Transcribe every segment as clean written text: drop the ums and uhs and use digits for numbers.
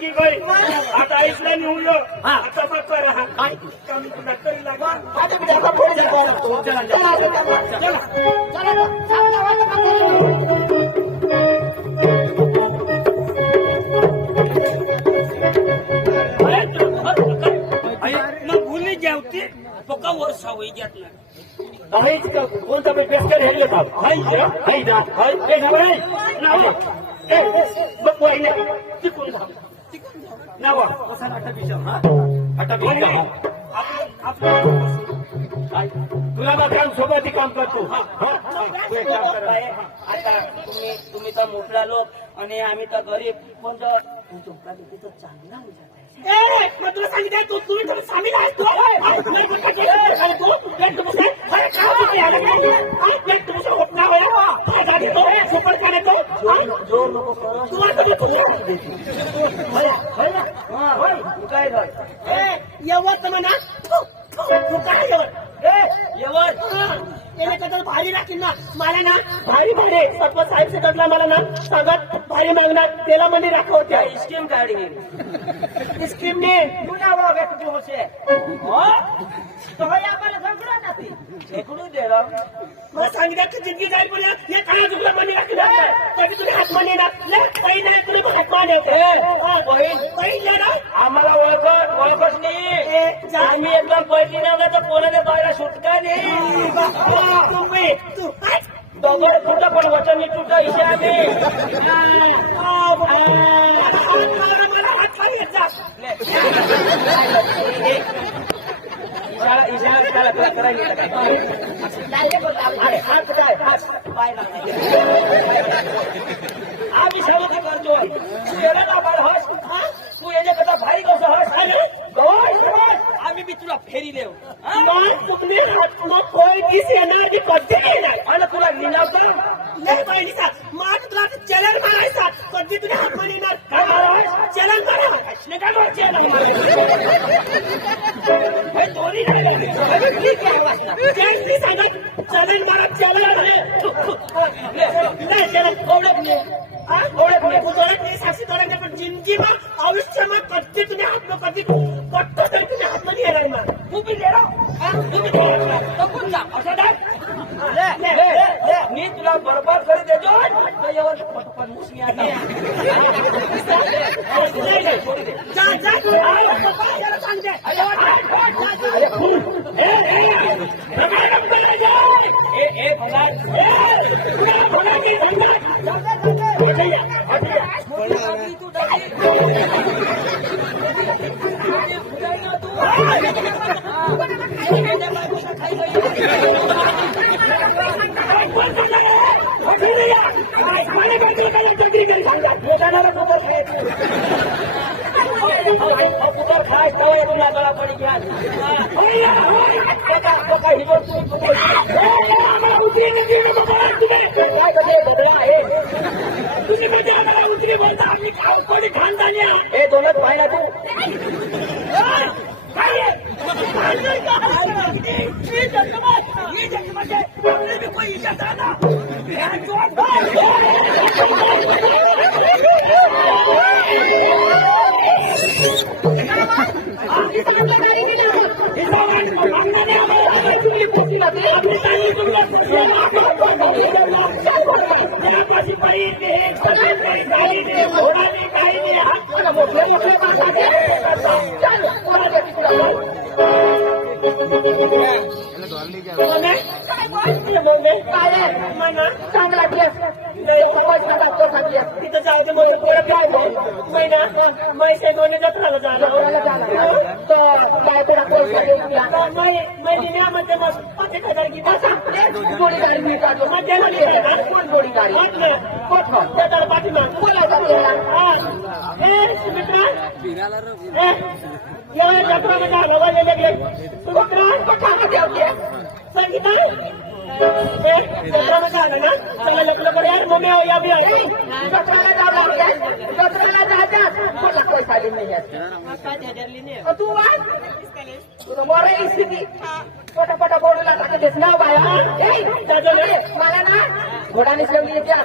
की बाई आता ऐकला निघून आता फक्त राहा काय कमी तुला तरी लागला आता मी त्याचा फोन देतो. चला चला, चला, चला, मग भुली जेवते पक्का वर सवय घेत नाही आहेच का कोणता मी पेस्टर हेरले का हाय ना हाय हे नाव बघ पहिले तिकून जा नावा कसा अटक विषय हा आता तुला मात्र सोबत काम करतो आता तुम्ही तर मोठा लोक आणि आम्ही तर गरीब पण जर तुमचा तिथं चांगला विचार मग तुला सांगितलं तू तुम्ही थोडं सामील आहेस तू जो लोक काय यवत म्हणा तू काय यवत त्याने कदर भारी राखील ना मला ना भारी भारी सत्व साहेब सेकंदला मला ना सगळ्यात भारी मागणार त्याला मध्ये राखवत्या स्कीम काढी स्कीमने पुन्हा वागत तू होते तो आम्हाला सगळं नाही शेकडू दे मला सांगितलं की जिंदगी जाईल बोलल्या हे काय तुला मध्ये राखणार कधी तुम्ही हात मध्ये ना काही नाही तुम्ही हात मध्ये पहिलं ना आम्हाला ओळखच नाही आम्ही एकदम पैसे नव्हतं तर कोणाच्या बाहेर सुटका नाही तुम्ही तू दोघं तुझं पण वचन तुझं इथे आम्ही हात खाली येत जा आम्ही सर्व ते करतोय तू येणं ना बाळ होस तू येणे कसा भारी कसं होस आम्ही बी तुला फेरी देऊ तुम्ही कोई दिस येणार की कधी येणार आणि तुला लिहिणार नाही बहिणीचा माझ तुला चलन मारायचा कधी तुला हात मध्ये येणार काय मारायचं? चलन मारा काय हे दोन्ही जय सांगत चलन मारा चलन नाही चलन ओळख नाही साक्षी तोडायचं पण जिंदगीમાં आयुष्यમાં कधी तुम्ही हात कधी कट्टो तरी तुम्ही हात मध्ये येणार मग तू बी ले तू बी तकून जा असं मी तुला बरोबर करी देतो पण मुसली आली जा जा सांगते खाय तुला गळा पडी घ्या हे दोनच पाहिला तू चांगला केस तिथं जायचं महिना मैसे दोन जत्राला झालं महिने म्हणते ना 5,000 की गोळीगाडी मी काढतो कोण गोळीगाडी त्याला पाठीमा जत्राला झालं वाले लागले संगीता जत्राला झालं ना चला लग्न करूया मग या बी आहे जत्राला जातात मला पैसा नाही तू तुझं बरं स्थिती पटापटा बोलूला टाकतेस ना बाया मला ना घोडाने शेवली येत्या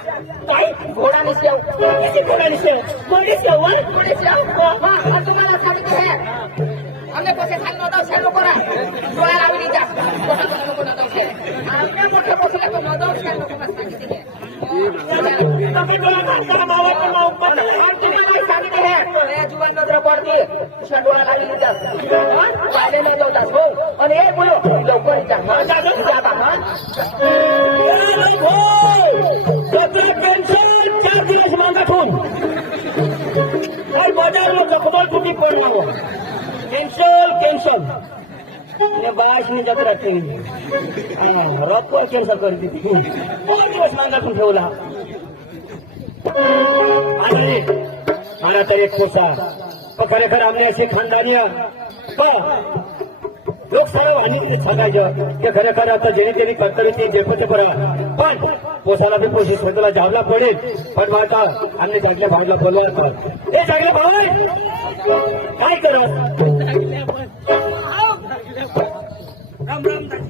काय घोडाने शेव किती कोणाने शेव मोठी शेव वर घोडे शेव हा तुम्हाला सांगते हे हमने पोसे खाल नदाव शेव नको राय डोळा लावली जा पोसे खाल नको नदाव शेव हमने मोठे पोसे नको नदाव शेव नको सांगितले हे तुम्ही डोळा काढता मावा माव पण तुम्हाला सांगितले हे जुवान नजर पडते शंडोळा लागली जा पाहिले नाही जाऊतास हो आणि हे बोलो लवकर जा जा बाबा पेन्शन 4 दिवस मागाठून बजारला जखमाल कुठे पडणार कॅन्सल बायसनी जत्रा ठेवली रॉकवर कॅन्सल करते 2 दिवस मागाठून ठेवला आणि मला तर एक पोसा खरेखर आमने अशी खानदानी लोक सर्व आणि सांगायचं की खरेखर आता जेणे तेने करता ते जेपते करा पण पोसाला बी पोषित तुला जावला पडेल पण आता आम्ही चांगल्या भावला बोलवा हे चांगले भाव काय करत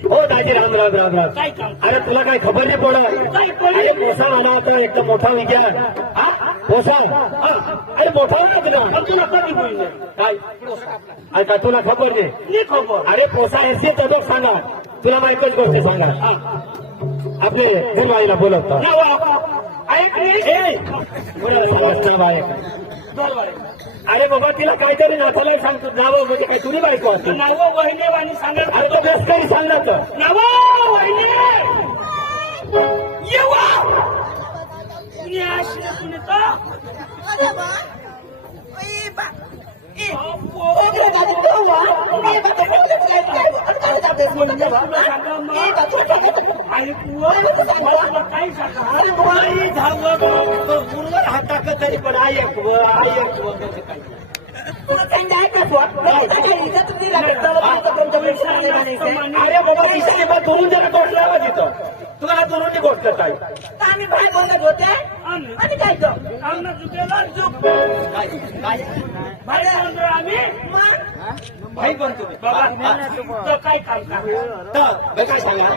हो दाजी राम राम राम राम काय काम अरे तुला काय खबर नाही पडत अरे पोसा आला होता एकदम मोठा विचार पोसा अरे मोठा होता तुला तुला कधी बोलले काय अरे का तुला खबर नाही नाही खबर अरे पोसा एसी तर सांगा तुला मग एकच गोष्ट सांगा आपले घरवाईला बोलवता ऐक रे अरे बाबा तिला काहीतरी नाथाला सांगतो नाव म्हणजे काय तुम्ही बायको असतो नाव वहिनी वाणी सांगत अरे तो बेस्ट काही सांगला तर नाव वहिनी येवा काय हाताक तरी पण ऐक अरे बाबा दिशेने बा दोन जण गोष्ट लावा तिथं तुम्हाला दोन्ही गोष्ट काय आम्ही भाई बोलत होते आणि काय तो आम्हाला चुकेला चुक भाई म्हणतो आम्ही भाई पण तुम्ही बाबा काय काम काय सांगा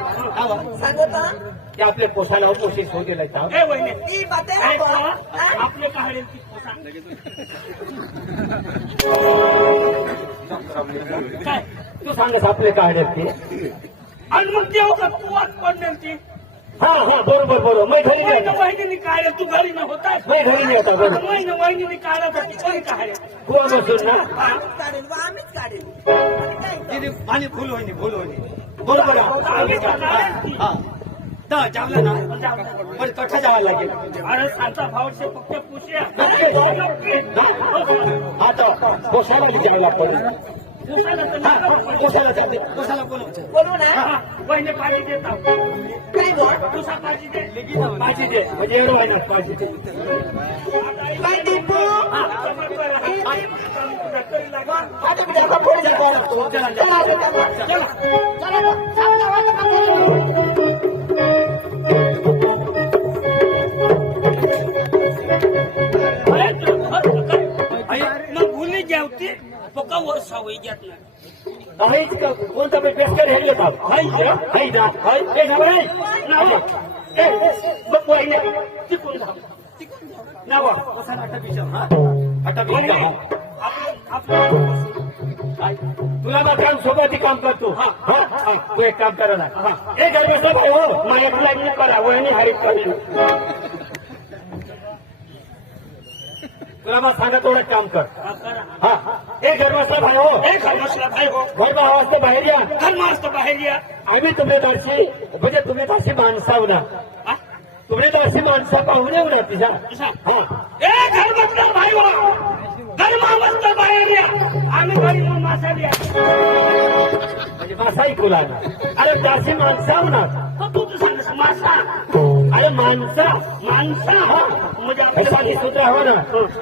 सांगतो ते आपले पोसाला पोषित होऊ गेलाय ए वहिनी ती बाते आपले कहाणी काय तू सांगस आपले काय ते आणि मग तेव्हा का तू आज पडणार ती हा बरोबर बरोबर मी घरी नाही येत. वहिनी काढ तू घरी न होता मी घरी नाही येता बरोबर वहिनी काढत होती काढ कुवा बसून ना काढेल व आम्हीच काढेल पाणी फुल होईनी बरोबर जावला ना पण कठा जावं लागेल अरे सांता भावचे फक्त पुष्या आता पोसाला जायला पाहिजे पोसाला जाते पोसाला बोलू ना वहिनी पाणी देता काय बोल तुझा पाणी दे पाहिजे ते म्हणजे एवढं व्हायला पाहिजे काय टिपू आता मी दाखवा पुढे जातो चला मग भुली जेवते पक्का वर सवय घेत नाही काहीच का कोणता मी पेस्कर हे घेतात हाय ना हे बघ वहिनी तिकून जा नावा तुला मात्र सोबत काम करतो तू एक काम करा ना एक हो माझ्याकडला मी करा वहिनी हरीत करेल तुला मग सांगा तेवढं काम कर हा एक घर बसला भाई हो एक मसला भाई हो घर वाजता बाहेर या घर मस्त बाहेर या आम्ही तुम्ही तशी म्हणजे तुम्ही तशी माणसाव ना तुम्ही तर अशी माणसं पाहून येऊ ना तिच्या हा ए घर मस्त भाई हो घर मस्त बाहेर या आम्ही घरी मासा द्या म्हणजे मासाही खुला ना अरे त्याशी माणसाव ना तू सांग मासा अरे माणसा हा म्हणजे ऐसा सूत्र हो ना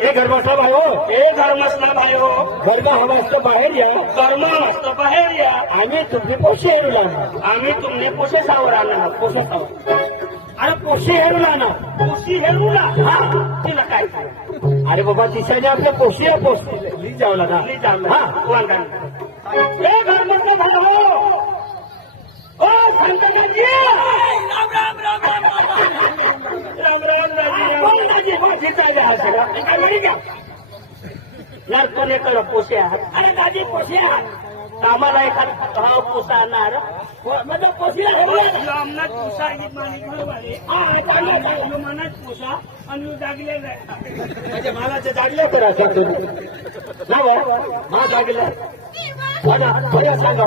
हे घर बसला भाई हो ए घर मसला भाई हो घर हवा असतं बाहेर या घर मस्त बाहेर या आम्ही तुम्ही पोशी हेरू लावणार आम्ही तुमने पोसे सावर आणणार पोसा सावा अरे पोशी हेरू लावणार पोशी हेरू ना हा तिला काय अरे बाबा दिशाने आपल्या पोशी आहे पोस्ट जावला ना हा वांगा ए घर मस्त भाई हो ओ संताजी राम राम राम राम राम राम दाजी बोल दाजी भाषेचा आहे हा सगळा काय म्हणे का यार कोणीकडे पोसे आहात अरे दादी पोशी कामाला एखादा भाव पोसा आणणार मतलब पोशीला जो आमनाथ पोसा मानिक वाले मनात पोसा आणि जागलेला आहे म्हणजे मला ते जागले करा सांगतो ना मला जागले बरं सांगा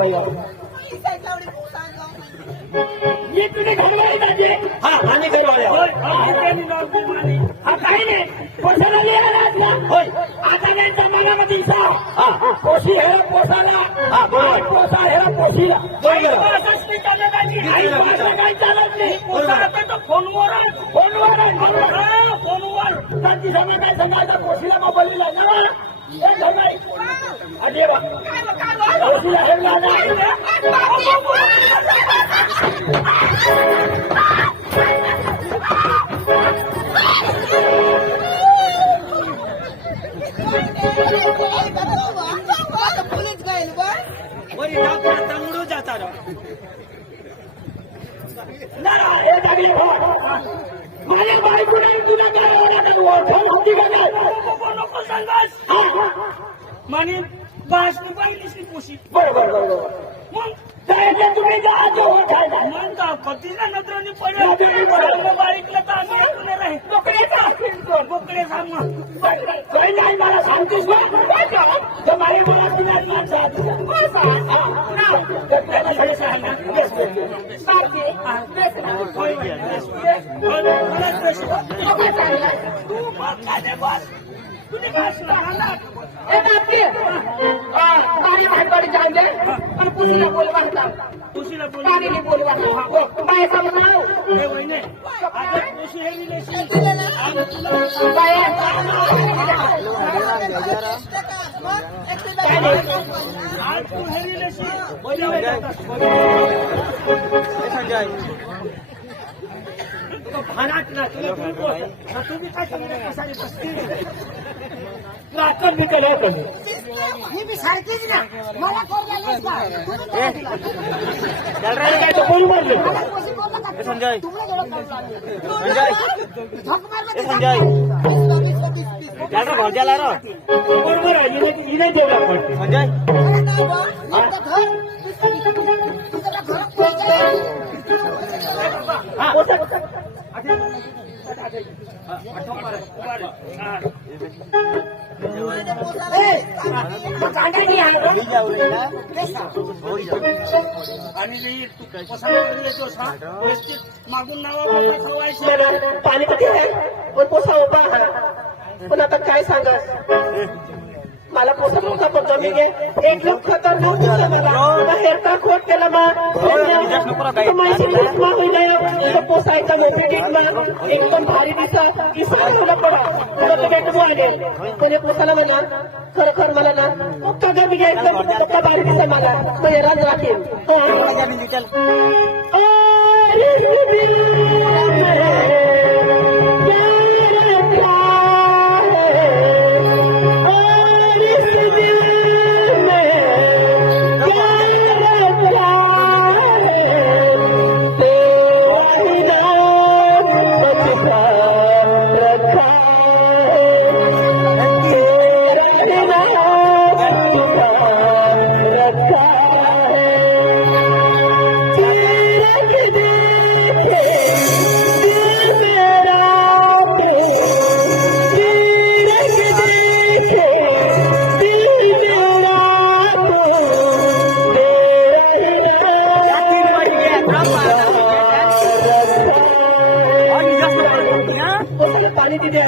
ये तुझे घरवाले दादी हा आणि घरवाले हा काही नाही पोसाला लिहायला होय आता त्यांच्या मनामध्ये पोशी हे पोसाला हा बरोबर पोसा हे पोशीला बरोबर काही चालत नाही पोसा आता तो फोनवर त्यांची समज काय सांगायचा पोशीला मोबाईल लागला अरे वा पोशीला हे पोलीस गए तांदूळ जाता हे लागले माझ्या बायकोला तुला काय होती का नको सांगास म्हणे भाषणी पाहिलीशी पोशी बरोबर मग त्याच्या तुम्ही जा जो म्हणता पतीला नजराने पडलं बाईकला तर आम्ही ऐकणार आहे बोकडे सांग काही नाही मला सांगतोस ना माझ्या मला तुझे काय सांगणार तुशीला बोल बाय समजाव हे वहिने आता तुशी हे रिलेशन आज तू हे रिलेशन भानात ना तुला तुम्ही काय सांगितलं कसारी बसते नाटक मी केलं कमी ही मी सारखीच ना मला कोण लागेल काय तर कोण मारले संजय त्याचा भाज्याला रा बरोबर आहे इने जेवढा पडते संजय आणि मागून नावा पाणी किती आहे पण पोसा उभा पण आता काय सांगा मला पोसा मोठा पण कमी घे एक लोक खतरनाक दिसला मला हेरता खोट केला पोसा एकदम एकदम भारी दिसा दिसा पडा तुला आले पण पोसाला म्हणा खरं मला ना मोठा कमी घ्या एकदम मोठा भारी दिसा मला तो हेराच राखेल पाणी तिथे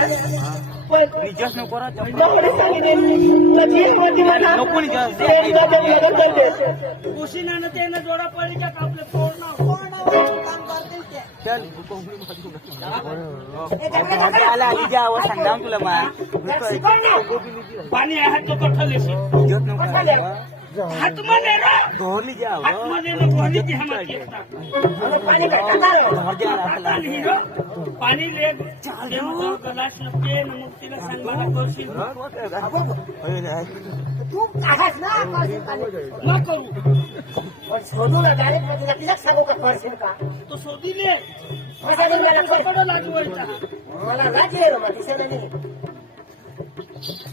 उशिनानं त्यानं जोडा पडी का आपलं पूर्ण पाणी आहे तो कठ्ठल हातमध्ये रे हातमध्ये नो गोली की हम पाणी पाणी ले गलास पे मुक्तीला सांगायला करशील तू काढास ना न करू पण शोधू ना डायरेक्ट तुला तिला सांगू का करशील का तो शोधी ले मला लागवायचा राजी आहे मग दिसेल नाही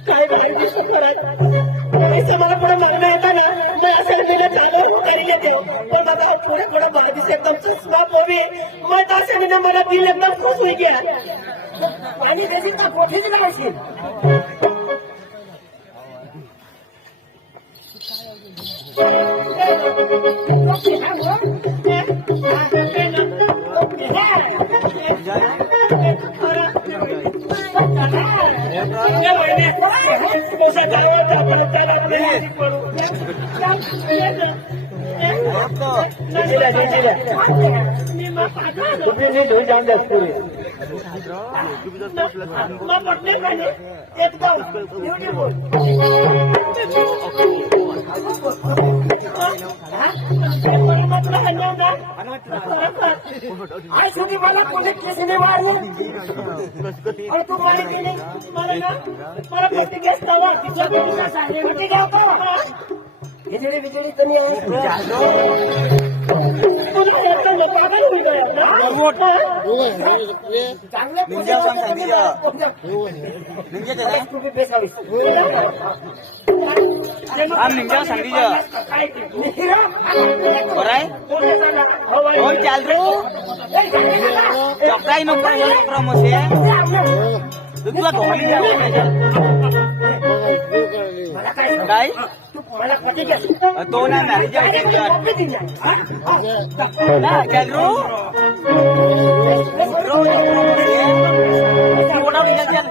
काय बोलायचं पैसे मला पुढे मागणं येतं ना मैं असेल मी चालू करी लेते पण माझा थोडे थोडा बाळगीस एकदम चष्मा पोवी मैं तो असे मैंने मेरा दिल एकदम खुश हो गया पाणी देशील का कोठेच लावशील तुम्ही नाही घेऊन जाऊन द्या पुढे एकदम ब्युटिफुल आज સુધી मला कोणी केसने मारली और तू मला केली मला कोणती केस नव्हा तिचा तुला सांगले कुठे घ्याव का बिजली बिजली तर नाही तुला एकदम पागल होईल चांगलं तू बी बेसावीस निंजा सांगी बराय होय चाल रो चौकाई नो प्रमोसे तुला धोनी काय तू मला कधी घ्यास तो ना मॅरेज चाल रो मोठा चल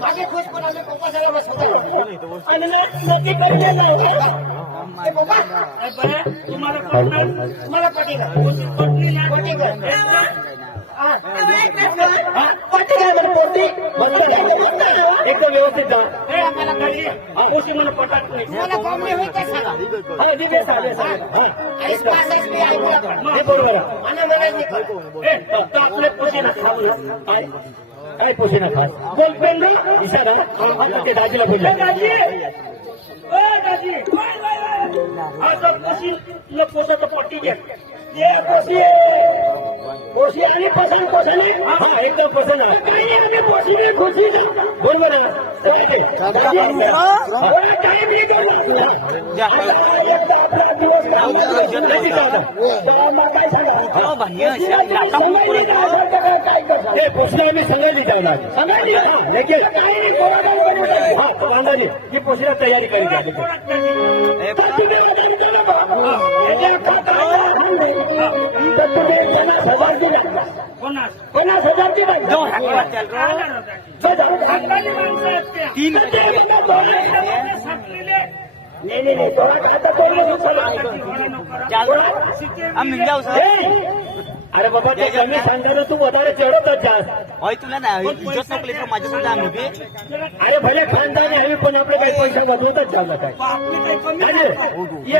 माझे खुश पण आम्ही पप्पा सगळं आणि नक्की करून तुम्हाला पटणार मला पटेल एकदम व्यवस्थित जा आम्हाला खाली उशी मला पटत नाही मला कॉमेडी होईल का सांगा हा दिवे साधे आईस पास आईस मी ऐकू बरोबर मला म्हणायचं आपले पैसे ना खाऊ काय पोषण खास गर्लफ्रेंड इशारा ते दाजीला बोलला दाजी दाजी आता खुशी न पोसाचं पट्टी घ्या पोशी आणि पसंत पोषाने हा एकदम पसंत आहे आम्ही पोशीने खुशी बरोबर आहे पोषणा आम्ही सांगायची जाणार ही पोषणा तयारी करायची पन्नास हजारची तीन साठलेले नाही थोडा आता ચાલ આમ નિંજાવ સર अरे बाबा ते कमी सांगायला तू વધારે चढवतच जास. હોય તું ના ઇજ્જત નો પ્લેટ माझ्या सुद्धा आम्ही बी अरे भले खानदानी हवी पण आपले काही पैसे बदलतच झालं काय आपली काही कमी अरे, नाही. ये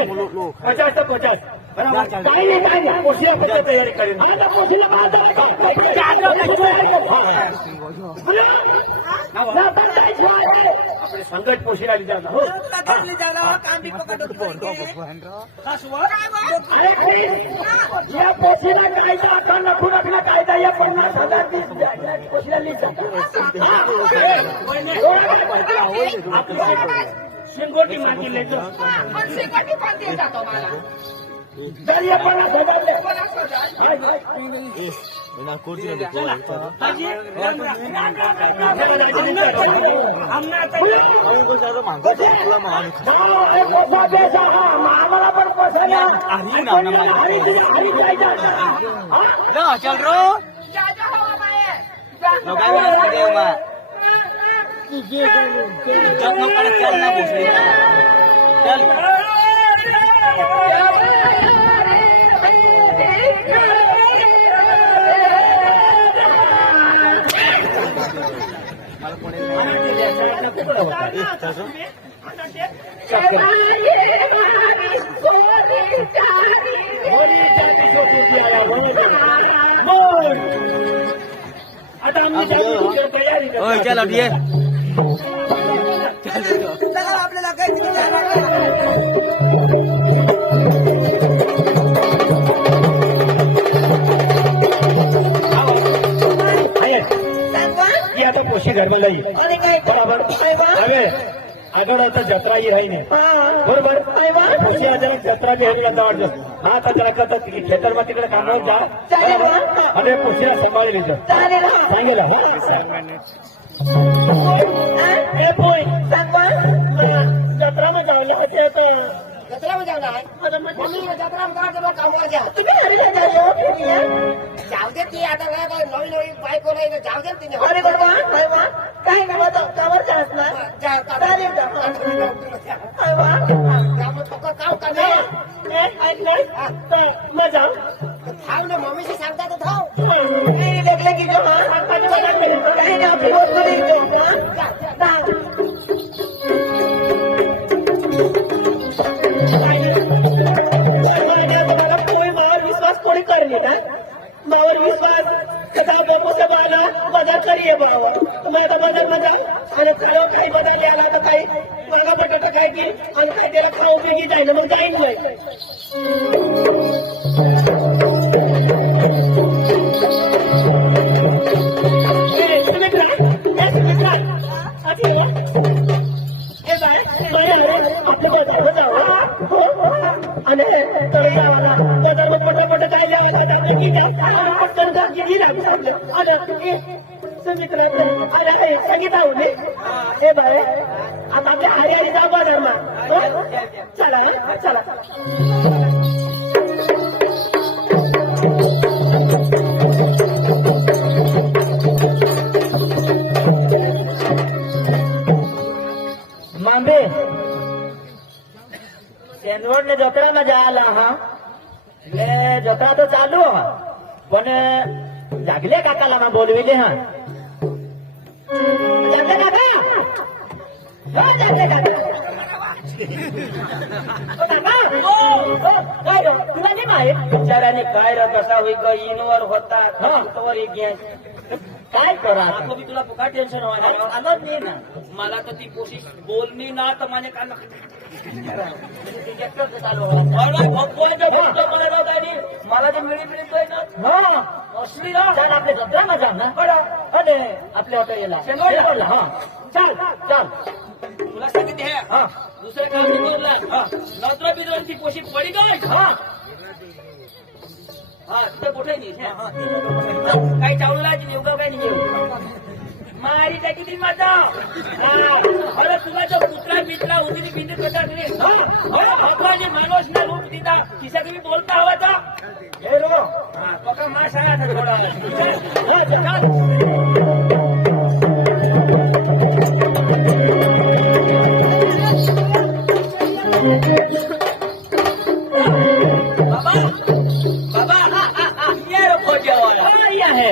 50 तर 50 बरोबर. काही नाही पोशीला फक्त तयारी करेन आता पोशीला बाजार આપણે સંગત પોશીલા લીધા હતા હો. या पोशीला कायदा आता नखून आपला कायदा या 50,000 पोशीला लिहितात शेंगोटी मागी लेतो तर या 50,000 आम्हाला पण पोसायला ચાલ રો લોગાવી ના દેવ માં ઇજ્જત નો પડે ચાલ ના બોસલી ચાલ आता आम्ही जागृतीची तयारी करतो. ઓય ચાલ અડીએ की आता पोशी घरला येईल बरोबर હવે આગળ आता जत्रा ही राही नाही बरोबर पोशी जरा जत्रा बी हवी जवळ हा आता जरा करतात खेतरमा तिकडे कामावर जा आणि पोशीला सांभाळली सांगेल जत्रा में जाओ जत्रा में जाना है मम्मी जत्रा में जाओ काम कर जा तुम्ही घरी जा रहे हो जाऊ दे ती आता काय नवीन नवीन बायको नाही जाऊ दे तिने अरे बाबा काय कामावर जास ना जा चालेल का काम करणे मग जाऊ थांब ना मम्मीशी सांगता तर थांब लेगले की जो काही ना आपली वस्तू कोणी करणे का मावर विश्वास कसा बेपोसा आला बाजार करीये बाबा तुम्ही आता बाजार मध्ये आणि खाऊ काही बदलले आला तर काही मागा बटाटा काय की आणि काय त्याला खाऊ उपयोगी जाईल मग जाईन नाही आपलं बाजार जावं आणि तळे गावाला बाजार मध्ये पटापट काय लावायचं ठीक आहे पटकन गावची सुमित्रा अरे संगीत आहो मी हे बाय आता आपल्या हरियाणी जाऊ बाजार मा चला चला मांबे सेंदवड ने जत्रा में जायला हा जत्रा तो चालू हा पण जागले काकाला ना बोलविले हा जागले काका जागले काका काय तुला नाही माहित बिचाराने काय र कसा होई ग इनवर होता तवर एक काय करा आता मी तुला काय टेन्शन व्हायला आलंच नाही ना मला तर ती पोशी बोलणी ना तर माझे कान मला ते मिळी मिळतोय ना असली ना चल आपल्या जत्रा जा ना अरे आपल्या हॉटेलला हा चल चल तुला सांगितले हा दुसरे काम बोलला नत्र बिदर ती पोशी पडी काय हा तिथे कुठे नाही काही चावलाची नेऊ का काही नाही मारी त्या किती माझा अरे तुला जो कुत्रा बितला होती ती बिंदू करता भगवान माणूस ना रूप दिता किसा तुम्ही बोलता हवा था हे रो हा पका मास आया था थोडा ये रो भोजेवाला या है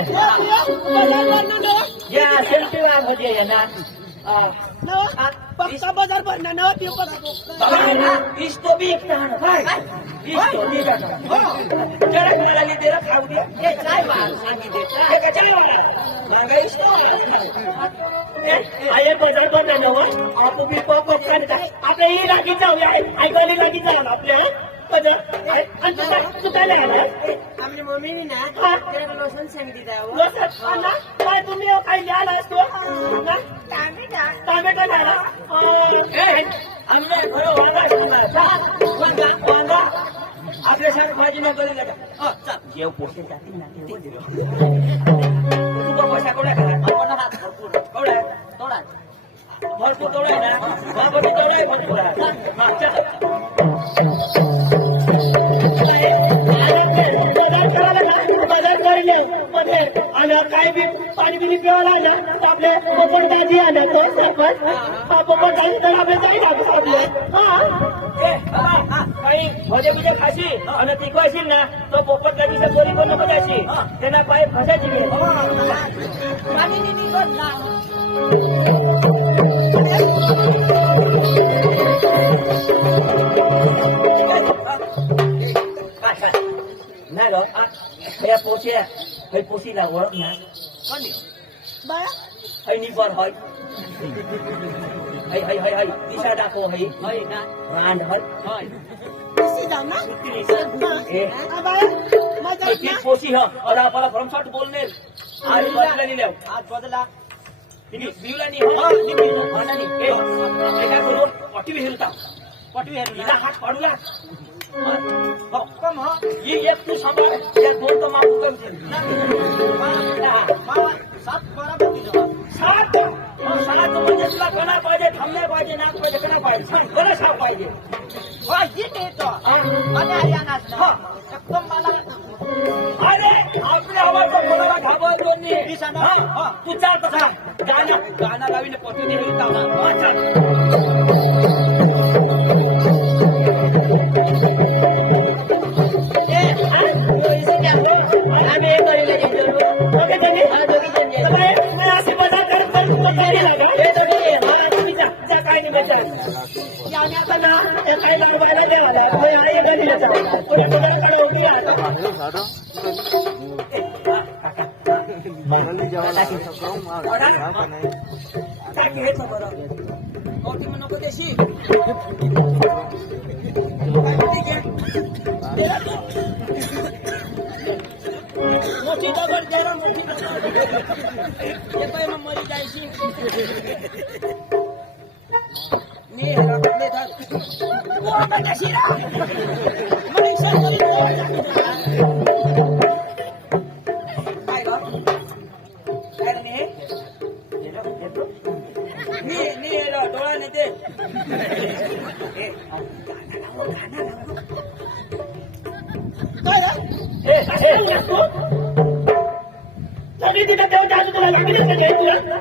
या सेल्फी वाला भजे है ना पक्का बाजार भरणार ना ती बाबा है ना इसको भी एक ना भाई इसको भी जरा खाला ले दे खाऊ दे ए चाय वाला सांगी दे ए का चाय वाला मांगा इसको आये बाजार भरणार ना आप भी पॉपअप करता आपले ही लागी जाऊया ऐकायला लागी जाऊ आपले बाजार तू काय आला आमची मम्मी मी ना त्याला लोशन सांगितलं लोसन ना काय तुम्ही काय लिहायला असतो टोमॅटो झाला आमच्या घर वांगा आपल्या सारखं भाजी न करेल जेव पोषण जातील ना तू पैसा कोणा करा कोणा थोडा भरपूर तेवढा आहे ना भरपूर तेवढा आहे भरपूर आणि काही बी पाणी बिनी पिवायला आल्या तर आपले पोपट दाजी आल्या तो सरपंच हा पोपट दाजी तर आपले जाईल आपले काही भजे बिजे खाशी आणि तिखवाशील ना तो पोपट दाजीचा गोरी कोण नको जाशी त्यांना पाय फसायची घे नाही ग या पोशी hay posi là work na con đi ba hay ni con hay đi xa đa cô hay na ran hay कशी जाऊ ना की पोसी हा और आपला फ्रॉम शॉट बोलने आज बदला नहीं ले आज बदला ini biula ni ha ni biula mana ni काय करू पटवी हेरता हिला हात पाडूला कम हा ये एक तू सांभाळ या दोन तर मागू कम सात बरोबर दिलं सात म्हणजे तुला कणा पाहिजे थांबणे पाहिजे नाक पाहिजे कणा पाहिजे बरं साप पाहिजे एकदम मला अरे आपल्या आवाजचा कोणाला घाबरतो नाही तू चाल तसा गाणं लावीने पटवून दे नको देशी मोठी दगड जरा मोठी दगड मरी जायची मी डोळा नेते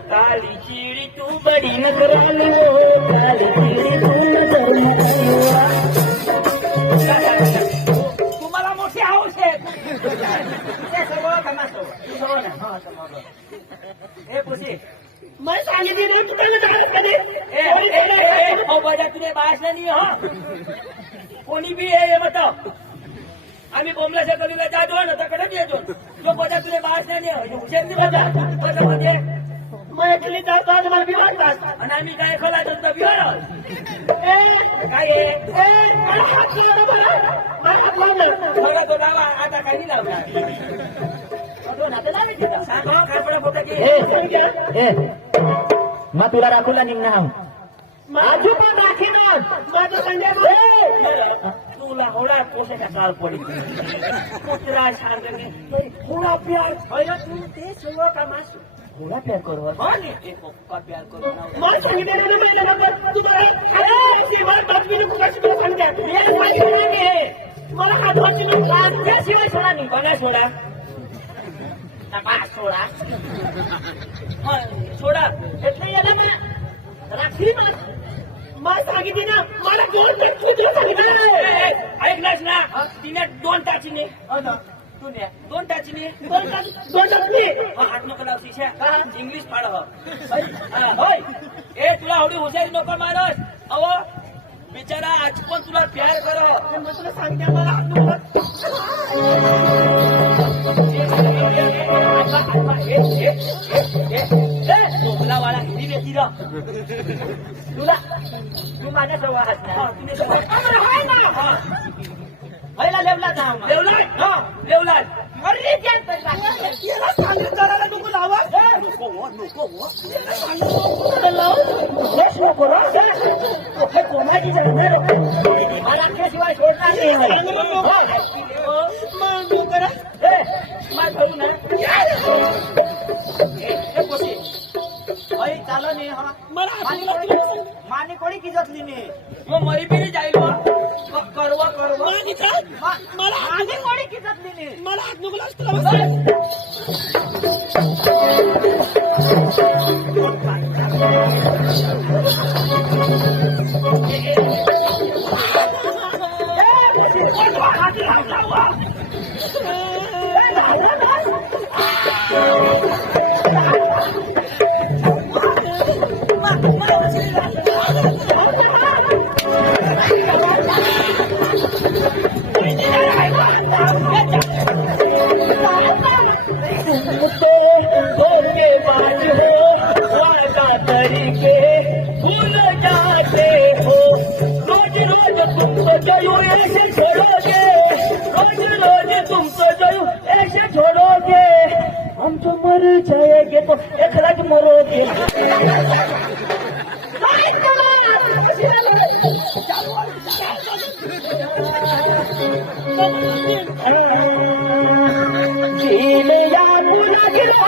काली चिड़ी तू बड़ी नजरानी काली चिड़ी तुम्हाला मोठी हाऊस आहे हे पुसी मैं सांगितली नाही तू बजा तुझे भाषण नाही हा कोणी बी आहे मत आम्ही बोमलाच्या गलीला जातो ना तर कडे येतो जो बजा तुझे भाषण नाही हुशार नाही बजा म्हणजे मैं एकली जातो आज मला बिवाडतात आणि आम्ही काय खोला तर बिवाड काय मला हात लावला तो लावा आता काही नाही लावला मग तुला राखूला निघणार माझू पण राखी ना माझं संध्या तुला होळा पोसायचा काळ पडी कुत्रा सांगणे थोडा प्यार तू ते सगळं कामास थोडा प्यार करू पप्पा प्यार करू मला सांगितलं मला हात त्याशिवाय सोडा नाही बघा सोडा सोडा सोडा એટલે याला राखी मला सांगितली ना मला 2 टाच तुला सांगितलं ऐकलास ना तिने 2 टाचीने तू न्या 2 टाचीने 2 टाचनी हात नको लाव शिष्या इंग्लिश पाड होय ए तुला आवडी हुशारी नको मारस अहो बिचारा आज पण तुला प्यार करो मग तुला सांगते मला हात नको बोबला वाला हिंदी देती र तुला तू माझ्या जवळ हात नाही पहिला लेवला जा देवलाल अरे याला सांगितलं जरा नको लावा नको रे कोणाची मला शिवाय सोडणार नाही चाल नाही हा माने कोणी किजतली नाही मग मरी बिरी जाईल करवा करवा मला आधी कोणी किजतली नाही मला हात नको लागतो हमको मर जाएंगे तो एक रात मरोगे जीने या पूरा गिराया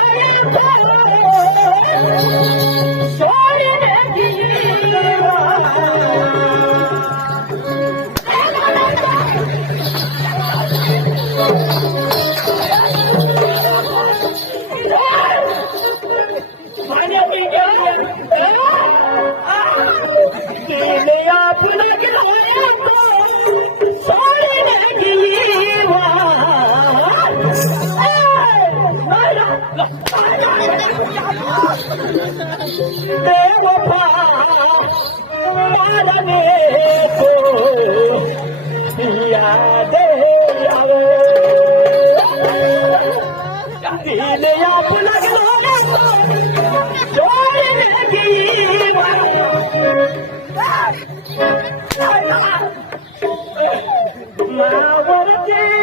छोड़ने मावरते